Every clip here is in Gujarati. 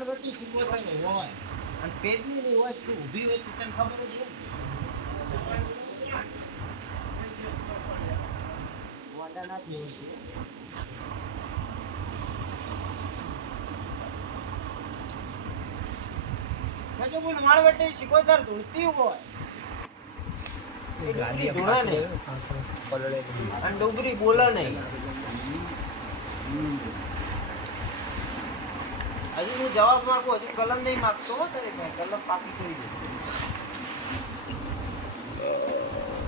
વાણવટી શીખવતાની હોય અને પેટની ની હોય તું ઊભી હોય તો તને ખબર જ ના ધૂળતી હોય. ડુંગળી નહીં. અને ડુંગળી બોલે નહીં. હું જવાબ માંગુ હજી કલમ નહીં માંગતો હો તારે ભાઈ કલમ પાકી થઈ ગઈ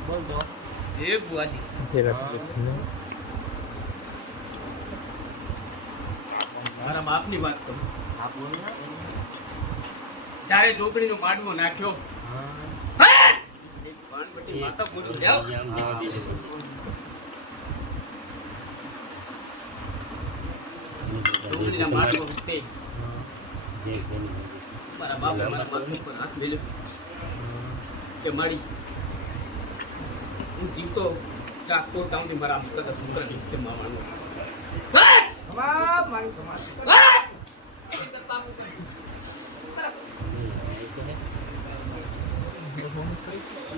બોલ જો એ બુઆજી. મારા બાપની વાત કરું. હા બોલ ને. ચારે ચોકડીનો પાડવો નાખ્યો. હા. માતા મોઢું લેવ. મારા બાપે મારા માથા ઉપર હાથ મેલ્યો. કે મારી હું જીવતો ચાકો ટાઉનથી મારા મુકત મુકત નીચે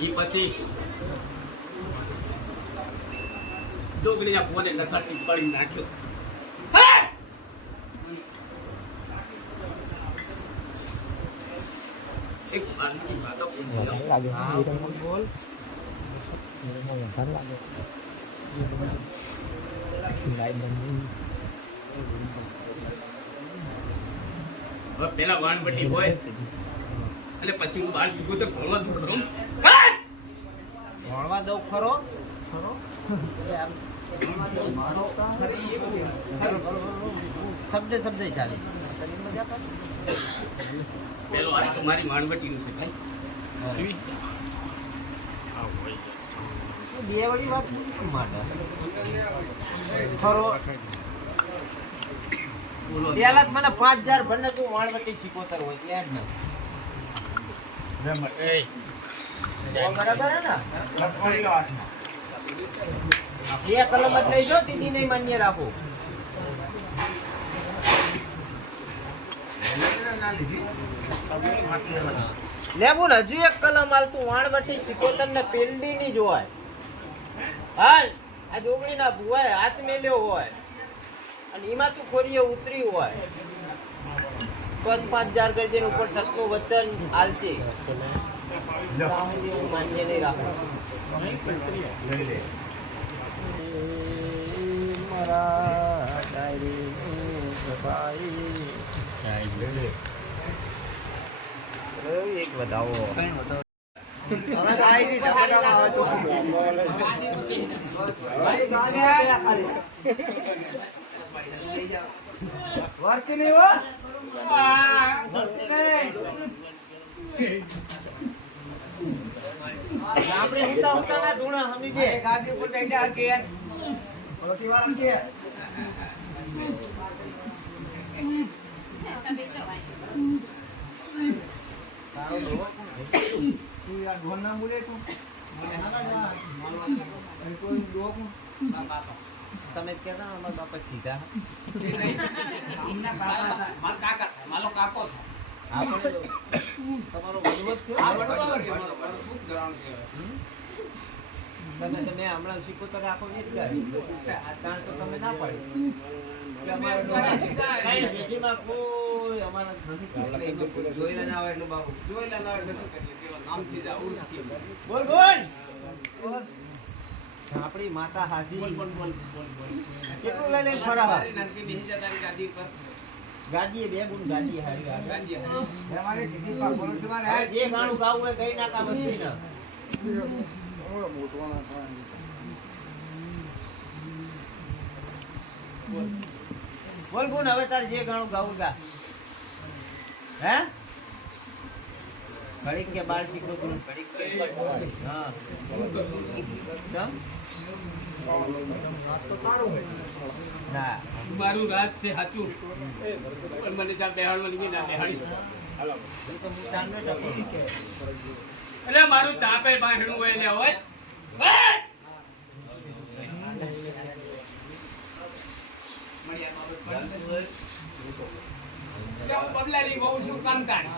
એ પછી ડોગરીના ફોને નસાટી પડી નાખ્યો. બોલ હવે પેલા વાણવટી હોય. અને પછી હું બાર શીખું તો ભણવા દઉં ખરો. ભણવા દઉં ખરો? ખરો આમ શબ્દ શબ્દ ચાલે. પેલો આ તમારી વાણવટીનું છે ભાઈ. બે વળી હોય ત્યાં જ ને. બરાબર હે ને? બે કલમ જ લઈ તીધી નહીં માન્ય રાખો. ને હજુ એક કલમ આલતું વાણવટી શીખોતર ને પેલડી ની જોવાય હાલ આ જોગણી ના ભુવાય હાથ મેલ્યો હોય. અને એમાં તું ખોરીએ ઉતરી હોય. પાંચ પાંચ હજાર કરજે ઉપર સતનું વચન હાલતી. માન્ય નહીં રાખું. મારા ડાયરી સફાઈ. એક હો આપણે ઊંચા ના ધૂણા હમી બે ઓળખી વાળા કે તારો ડોહો કોણ? તું યાર ઢોલ ના બોલે તું તમે કહેતા અમારા બાપા સીધા મારા કાકા મારો કાકો તમારો વહીવટ થયો તમે તમે હમણાં શીખો તો રાખો જ. આ ચાણ તો તમે ના પડે. કાંઈ કોઈ ના એટલે બાબુ. ના એટલે નામથી જ આવું બોલ બોલ! આપણી માતા હાજી. કેટલું લઈ લઈને ફરા તારી નાનકી બેસી ગાદી ઉપર. ગાડીએ બે ગુણ હારી ગાડી ના કામ જે ગાણું ને બોલ ગુણ હવે તારે જે ગાણું ગાવું ગા હે? ઘડીક કે બાળ શીખો તું ઘડીક હા. મારું રાત છે સાચું. પણ મને ચા બેહાડવા લીધી ના બેહાડી. શકો. એ તો હું ચાંદનો ટકો અરે મારું ચાપે બાંધણું હોય હોય એટલે બહુ છું કાંતાણી.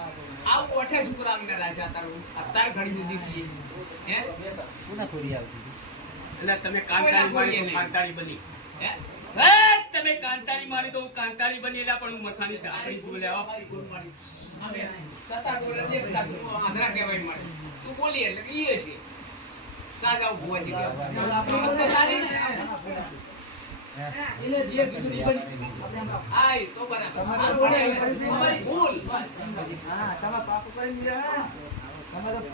આવું કોઠે શું અમને રાજા તારું? અત્યારે ઘડી દીધી હે પુનઃ થોડી આવતી એટલે તમે કાંતાળી મારી તો કાંતાળી બની હે? તમે કાંતાળી મારી તો હું કાંતાળી બની એટલે પણ હું મસાની ચાપડી તારું આંધળા કહેવાય મારે. તું બોલી એટલે કે ઈ હશે. ના ભુવાજી તારી ને. એને જે કીધું ઈ બની. હા, તો બરાબર. હવે. તમારી.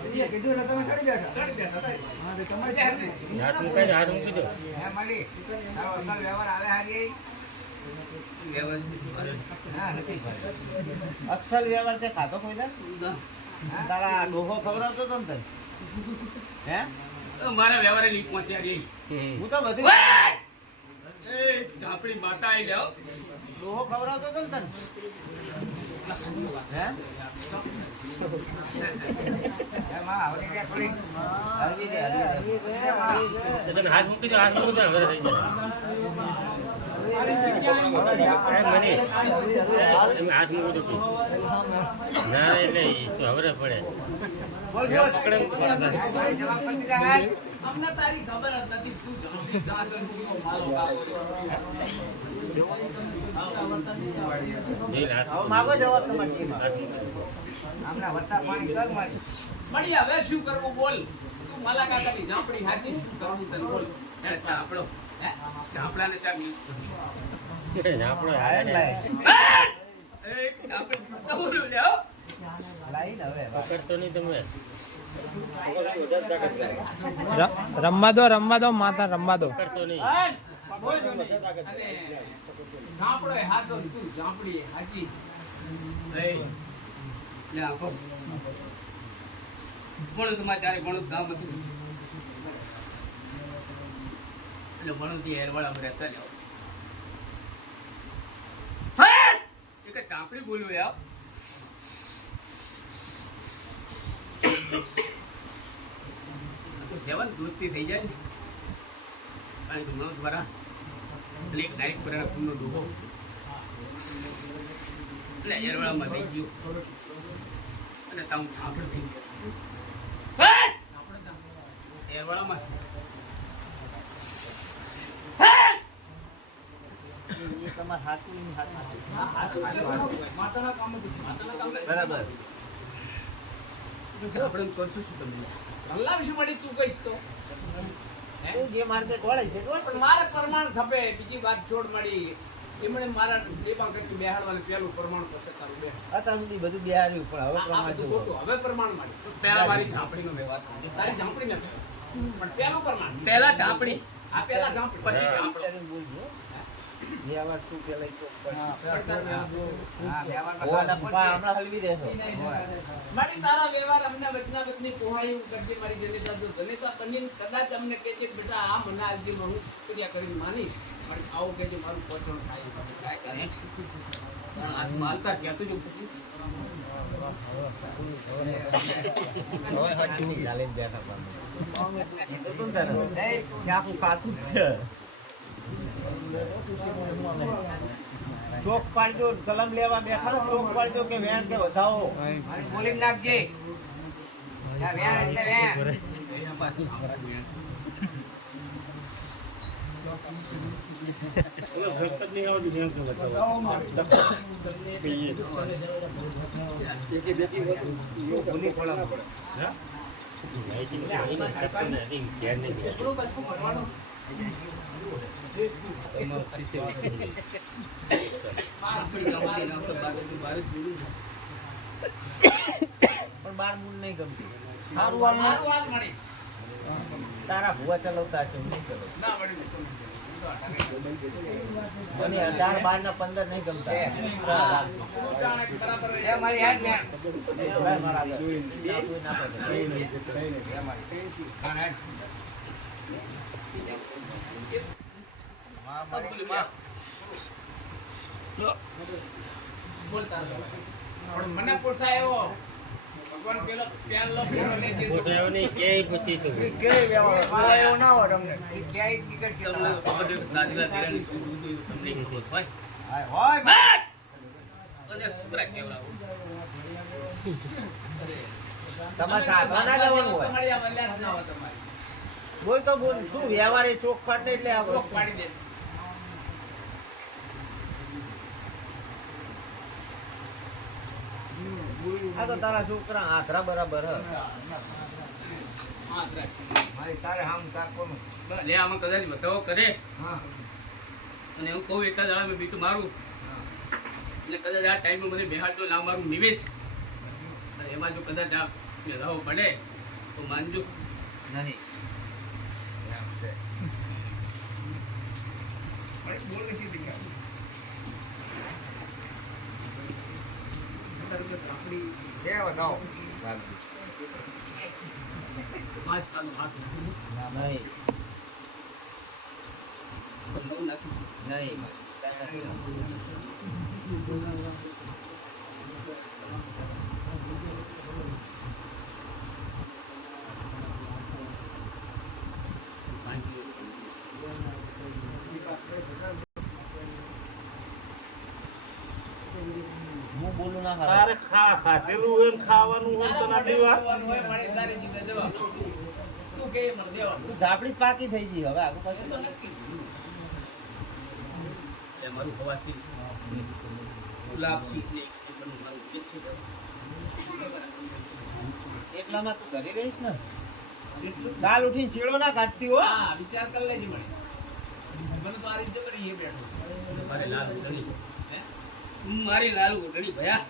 ચડી બેઠા. હાથ મૂકી દો અસલ વ્યવહાર તે ખાધો કોઈ દાડ? તારા ડોહો ખવડાવતો તો ને તને? હે? મારા વ્યવહારે નહીં પહોંચ્યા રે. હું તો બધું એ ઝાપડી માતા આવી લ્યો. ડોહો ખવડાવતો તો ને તને? હે? હાથ મૂકી દો હાથ મૂકી દો હાથ મૂકી તો પડે પડે. ખબર તું ઝાપડી જાસ હોય તું મારો બાવો રે. જઈને હાથ હવે માગો જવાબ તમારી ટીમમાં. હાથ મૂકી દો. મળી હવે શું બોલ તું માલા કાકાની ઝાપડી હાચી, શું કરવું તને બોલ હે ચાપડો ચા ને તમે રમવા દો રમવા દો માતા રમવા દો પકડતો નહીં ઘણું બોલ જોની. અને ઝાપડો એ હાચો ને તું ઝાપડી એ હાચી એ લે આપો ભણું સમાચારે ભણું ગામ હતું એટલે ભણું થી હેરવાળા માં રહેતા જાઓ એક ચાપડી બોલ્યું યાર સેવન દોસ્તી થઈ જાય ને. કારણ કે મણો દ્વારા એટલે એક ડાયરેક્ટ પર કુંડો ડૂબો. એટલે હેરવાળામાં થઈ ગયો. અને તાવ છાપડ થઈ ગયો. હેરવાળામાં એ તમારે હાચું ને હાચું. માતાના કામ જ માતાના કામ જ. બરાબર આપણે કરશું શું તમે હલાવીશું મળી તું કહીશ તો જે માર્ગે દોડે છે પણ મારે પ્રમાણ ખપે બીજી વાત છોડ મળી એમણે મારા લેબા કરતી બેહાડવાનું પહેલું પ્રમાણ પછી તારું બે અત્યાર સુધી બધું બિહાર્યું પણ હવે પ્રમાણ ખોટું. હવે પ્રમાણ મળી પહેલા મારી ઝાંપડીનો વ્યવહાર. તારી ઝાંપડી ન પણ પહેલું પ્રમાણ પહેલા ઝાંપડી આ પહેલા ઝાંપડી પછી હા. બોલજો. વ્યવહાર શું હમણાં હલવી દેશો. મારી તારા વ્યવહાર અમને વચના વચની પોહાઈ કરજે મારી જનિતા જો જનિતા બનીને કદાચ અમને કહેજે કે બેટા આ મને આજથી હું ક્રિયા કરી માની પણ આવું કહેજે મારું પોચણ થાય કાંઈ કરે કારણ આ માલતા કહેતું જ હવે હાચું ચાલીને બેઠા પાછું. એ તો તું તને. કે આખું કાચું જ છે ચોક પાડજો કલમ લેવા બેઠા ચોક પાડજો કે વેણ કે વધાવો. ભૂલી પડે માહિતી નથી હોય ને, કરતો નથી, ધ્યાન નહીં દે. બાર પડી ગયો, બાર નાખતો, બાર પડી, બાર જ જોયું. પણ બાર મૂળ નહીં ગમતી. મારું મળી. તારા ભુવા ચલાવતા છે હું ના. મને અઢાર બાર ના પંદર નહીં ગમતા. મારા. ના મને પોસાય ભગવાન પેલો પહેલો ફેરો લે જે પોસાયો નહીં ક્યાંય પછી તો તમને ખબર હોય બસ! અને. તમારે સાસવા ના જવાનું હોય તમારી આ વલ્યાસ ના હોય તમારી. બોલ તો બોલ શું વ્યવહાર એ ચોખવટ પાડે એટલે ચોક પાડી દે. આ તો તારા છોકરા આંકડા બરાબર હ. હા, રાખ. બસ, લે આમાં કદાચ વધારો કરે. અને હું કહું એટલા દાડા મેં બીટું મારું. એટલે કદાચ આ ટાઈમે મને બેહાડતો ના મારું નિવેચ અને એમાં જો કદાચ આ મેળાવો પડે તો માનજો. નહીં પાંચ કાનો હાથ મૂકું. નહીં નવું નાખી. નહીં હું બોલું ના હારું. તારે ખા ખાધેલું હોય ને ખાવાનું હોય તો તને આટલી વાત ઝાપડી પાકી થઈ ગઈ હવે આગળ પાછું. તો નક્કી. એ મારું ખવાસી ગુલાબસિંહ ને એક છે, પણ મારું એક છે. એટલામાં તું ઘરે રહીશ ને? એટલું કાલ ઉઠીને શીળો ના કાઢતી હો. હા વિચાર કરી લેજે મને. મને તો આ રીતે કરી એ બેઠો. મારે લાલ ઉધણી હે? મારી લાલ ઉધણી ભયા.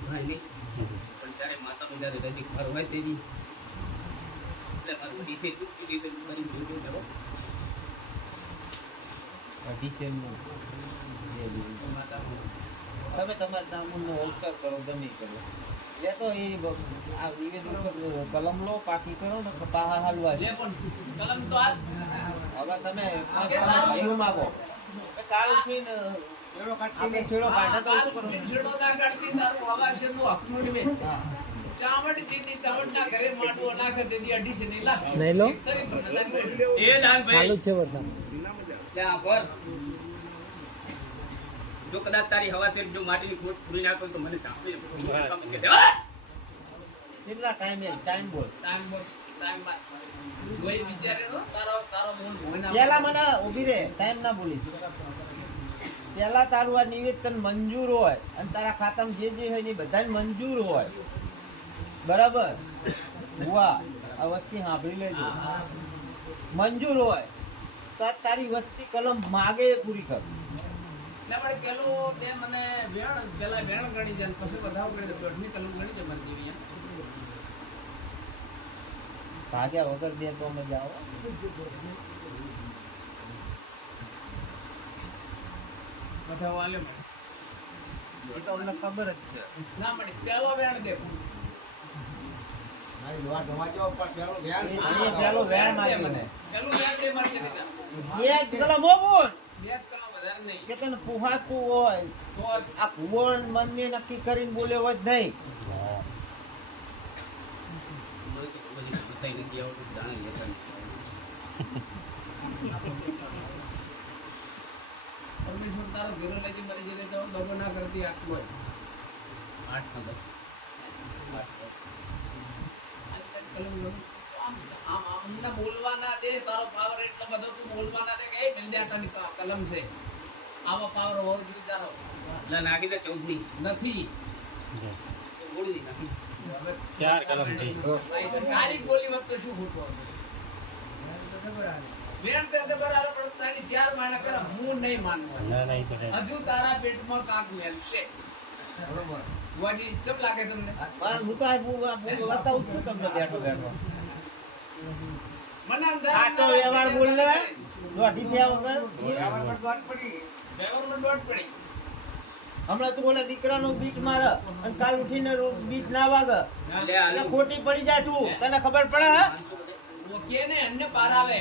કાંઈ નહીં. પણ ત્યારે માતાનું જ્યારે નજીક ઘર હોય તેની એટલે મારું ડીસે ડીસે કરી જોઈ જવો તમે તમારા દામનનો હોલકાર કરો ગમે કરો. એ તો એ આ નિવેદન કલમ લો પાકી કરો ને પાહા હાલવા લે પણ કલમ તો હવે તમે એવું માગો કાલ ઉઠીને જ છે વરસાદ. ત્યાં ભર. જો કદાચ તારી હવા છે જો માટીની ખોટ પૂરી નાખો તો મને ચાપડી! કેટલા ટાઈમે? ટાઈમ બોલ. ટાઈમ બોલ, ટાઈમ બાદ. કોઈ વિચારે નો, તારો તારો મોન પેલા મને ઊભી રે ટાઈમ ના બોલીશ. પેલા તારું આ નિવેદન મંજૂર હોય અને તારા ખાતામાં જે જે હોય ને એ બધાને મંજૂર હોય. બરાબર? હુઆ આ વસ્તી સાંભળી લેજો. મંજૂર હોય. તો તારી વસ્તી કલમ માગે એ પૂરી કર. પેલું તે મને વેણ પેલા વેણ ગણી જાય પછી બધા ગણી દોઢની કલમ ગણી જાય મને જેવી ભાગ્યા વગર દે તો મજા આવે બધા વાલે. તો અમને ખબર જ છે. ના મળે પેલો વેણ દે નક્કી કરીને બોલ્યો હોય જ નહીં તો નથી જાણી. પરમેશ્વર તારો ઘેરો જઈ મરી જઈને તો દગો ના કરતી આટલું હોય. આઠ ને દસ. આઠ દસ. આ કંઈક કલમ ગણું. આમ આમ અમને બોલવા દે તારો પાવર એટલો બધો તું બોલવા દે કે મિલજાટાની કલમ છે આવા પાવર હોવો જોઈએ તારો એટલે નાખી દે ચૌદની નથી નાખી ચાર કલમ થઈ કાલી ગોલી વખત તો શું ખોટું વેણ તે તે બરાબર પણ તારી ચાર માણા કરે હું નહીં માનતો ના ના તો હજુ તારા પેટમાં કાંક મેલ છે બરોબર. બુઆજી કેમ લાગે તમને? પણ હું તો હું હું બતાવું છું તમને બેઠો બેઠો. મને અંધારા સાચો વ્યવહાર બોલ ને દોઢી થયા વગર. વ્યવહારમાં દોટ પડી. હમણાં તું ઓલા દીકરાનો બીટ મારે અને કાલ ઉઠીને બીટ ના વાગે. એટલે ખોટી પડી જાય તું. તને ખબર પડે હા? કે ને એમને પાર આવે.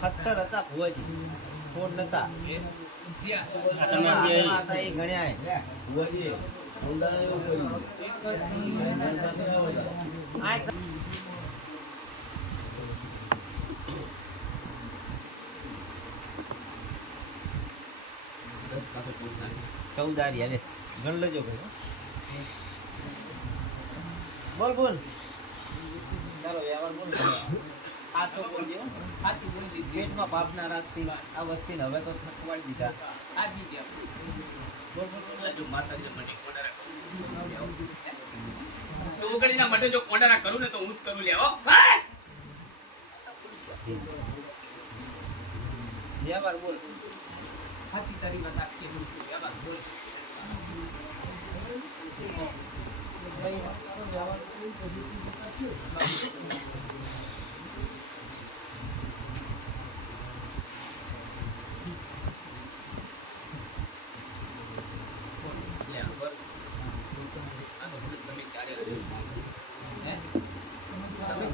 ખતર હતા. ભુવાજી. ફોન નતા. તમે હતા એ ગણ્યા આ ચૌદારી અરે ગણ લેજો ભાઈ બોલ બોલ. ચાલો વ્યવહાર બોલ. આ તો બોલજો સાચું બોલી દીધી. પેટમાં પાપના રાખતી આ વસ્તીને હવે તો થકવાડી દીધા. સાચી છે. આપણી. જો માતાજી મને કોડારા તો ચોગડીના માટે જો કોડારા કરું ને તો હું જ કરું લે હો. વ્યવહાર બોલ.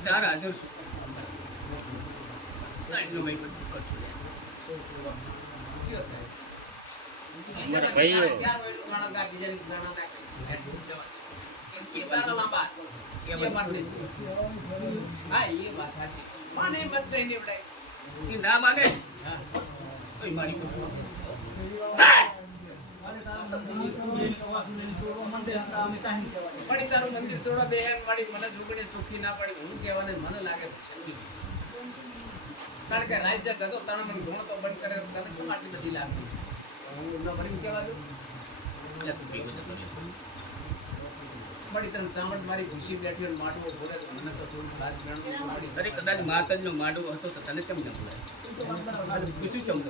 ચારે હાજર છો. એટલું ભાઈ બધું કરશું. પણ તારું મંદિર થોડા બેહેન વાળી મને ઝૂંપડી ચોખ્ખી ના પડી હું કહેવાને મને લાગે છે. કારણ કે રાજ્ય ગતો તણ મને ગુણ તો બંધ કરે તને શું આટલી બધી લાગતી હું એમનો ભરી કહેવા દઉં? એટલે તું મળી તને ચામડ મારી ભૂસી બેઠી માટવો બોલે તો મને તો થોડું લાજ ગણતું મળી અરે કદાચ માતાજીનો માડવો હતો તો તને કેમ ન બોલાય પૂછ્યું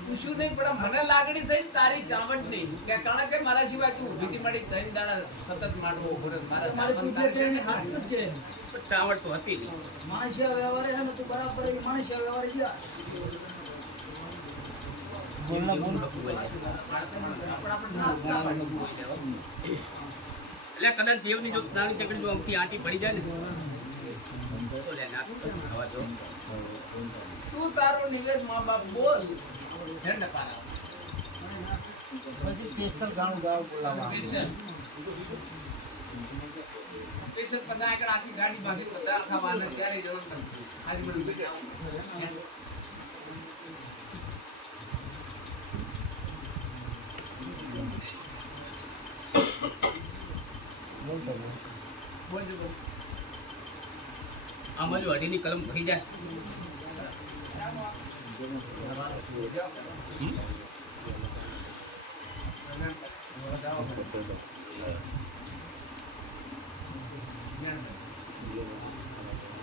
પૂછ્યું પણ એટલે કદાચ દેવની જો નાની ચકડી જો આંટી પડી જાય ને તો લે નાખ તું તારો નિવેદ મા બાપ બોલ સ્પેશિયલ ગાણું ગાવ બોલાવા સ્પેશિયલ? બધા આગળ આખી ગાડી બાકી બધા ખાવાના ત્યારે જવાનું આજે મને બેઠા બોલ બોલ. આમાં જો અઢીની કલમ ભરી જાય.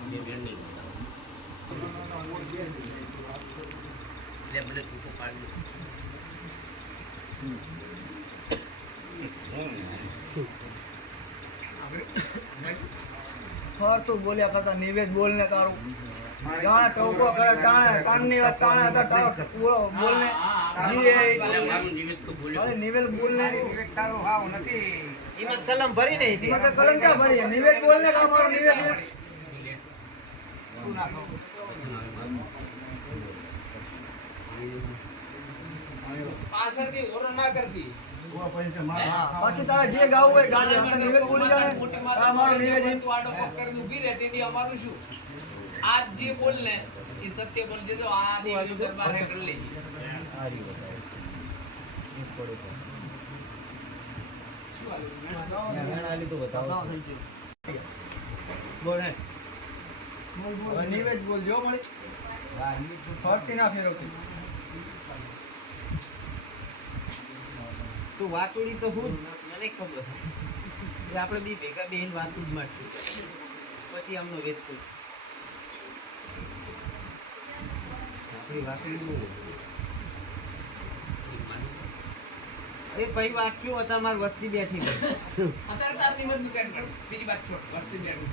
બે બેન નહીં લે મને ટૂંકો પાડી દે. ફરતું બોલ્યા કરતા નિવેદ બોલ ને તારું ગાણા ટોકો કરે તાણે કાનની વાત તાણે હતા તારો પૂરો બોલ ને જી એ એટલે મારું નિવેદ તો બોલ્યો. હવે નિવેદ બોલ ને એમાં કલમ ભરી નહીં હતી. એમાં કલમ ક્યાં ભરીએ નિવેદ બોલ ને કાં મારો નિવેદ પાછળથી ઓરો ના કરતી. પછી તારે જે ગાવું હોય ગાજે નિવેદ બોલી જા મારો નિવેદ તું આડો પગ ઊભી રહે, તેથી અમારું શું? આજ જે બોલ ને એ સત્ય બોલ દેજો આ દેવનું દરબાર હેઠળ લઈ જઈએ. હારી બતાવો. એક પડ્યો તો. શું હાલું? ત્યાં વેણ આલી તો બતાવો. બોલ હે. હવે નિવેદ બોલ જો મળી ફરતી ના ફેરવતી તું વાતુડી તો હું મને ખબર એ આપણે બી ભેગા બેન વાતું જ મારશું પછી આમનો વેચ તું આપણી વાતુડી વાત અરે અત્યારે મારી વસ્તી બેઠી છે. અત્યારે તાર નિવેદનું કાંઈ બીજી વાત છોડ વસ્તી બેઠું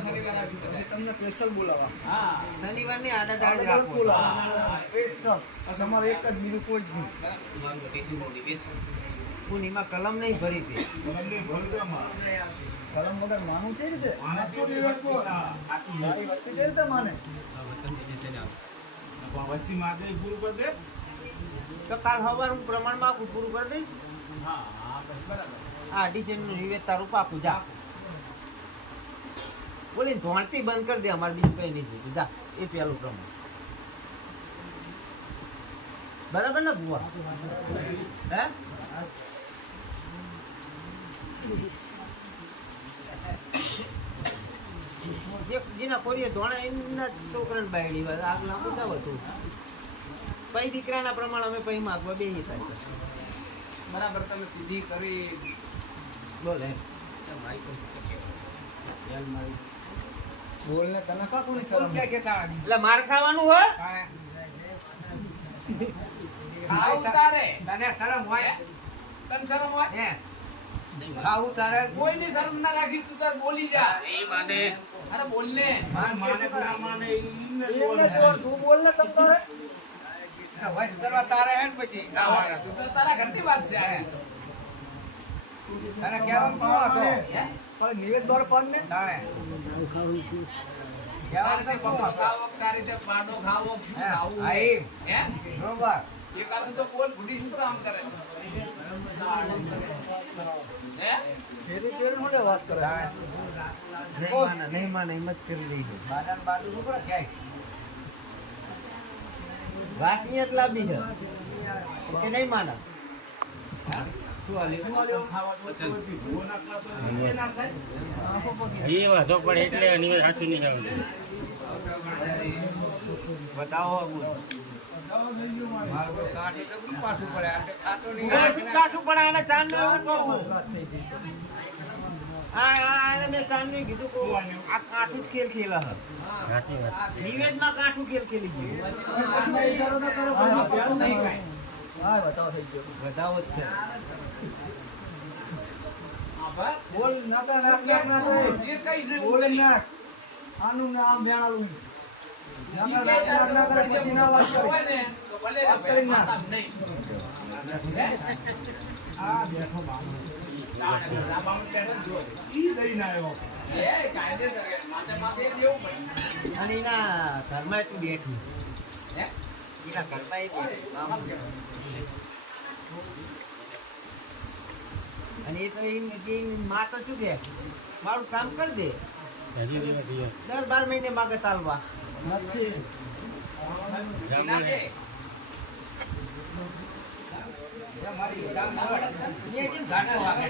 શનિવાર. તમને સ્પેશિયલ બોલાવા હા. આડે દાડે દાડે રાખો. બોલાવા સ્પેશિયલ તમારે એક જ બીજું કોઈ જ નહીં. છે. એમાં કલમ નહીં ભરી હતી. કલમ વગર માનું છે રીતે? આટલી વસ્તી પૂરું કરી દે તો કાલ હું પ્રમાણમાં આપું પૂરું કરી દઈશ હા હા બરાબર આ ડિઝાઇનનું નિવેદ તારું બોલી ધોણતી બંધ કરી દે અમારે બીજું કઈ નહીં જોઈતું જા એ પેલું પ્રમાણ બરાબર ને ભુવા? હે? જે જેના કોરીએ ધોણા એમના છોકરાને બાયડી વાત આગ લાંબુ થાવ હતું પೈ દીકરાના પ્રમાણે અમે પૈ માગવા બે થાય. બરાબર તમે સીધી કરી. બોલ ને બોલને તને કા ની શરમ એટલે માર ખાવાનું હોય? ખાવું તારે. તને શરમ હોય? તને શરમ હોય? ખાવું તારે. કોઈની શરમ ના રાખી તું તાર બોલી જા. એ માને. અરે બોલ ને માને ના માને એમને જો તું બોલ ને તમ તારે. વશ કરવા તારે હે પછી? ગાવાના તું તો તારા ઘરની વાત છે આ. તારે કહેવાનું કોણ હતો? પણ નિવેદ દ્વાર પર ને તારે કહેવાનું તો કોણ ખાવો તારી રીતે પાડો ખાવો ખાવું? હે? બરોબર. એક આદમી તો બોલ ભૂલી શું કામ કરે એટલે બતાવો કાઠું જ છે. બોલ ના ના ના બોલ નાખ આનું ને આમ અને એના ઘરમાં તું બેઠું. એના ઘરમાં એ અને એ તો એમ માં તો શું કે? મારું કામ કરી દે. દર બાર મહિને માગે તાલવા. નથી ના દે. એ મારી ગામ ના વડે છે. એ કેમ ઘાટા વાગે?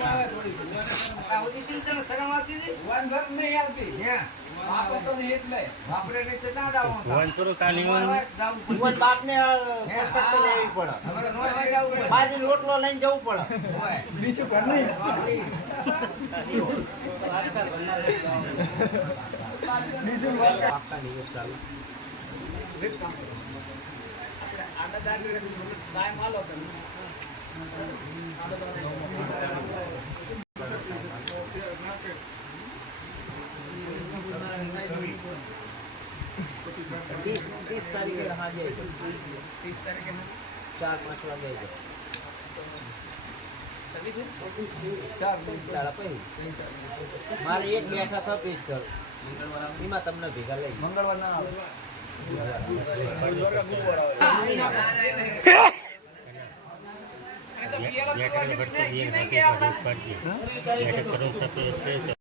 આ ઓલી કેમ તને શરમ આવતી હતી? વાંધો નહીં આવતી. બાપો તો નહીં એટલે. બાપરે નહીં તો ના જવાનું. ભગવાન પૂરું કાલી અમારે જવું પડે. બીજું બાપને પસંદ તો લેવી પડે અમારે નો હોય જવું પડે. બાજુ બીજું કર નહીં ચાલુ ત્રીસ ત્રીસ તારીખે હાજર વાગે આવજો. ચાર પાંચ પછી. મારે એક બેઠા સર એમાં તમને ભેગા લઈ મંગળવાર ના આવે બેઠક કરો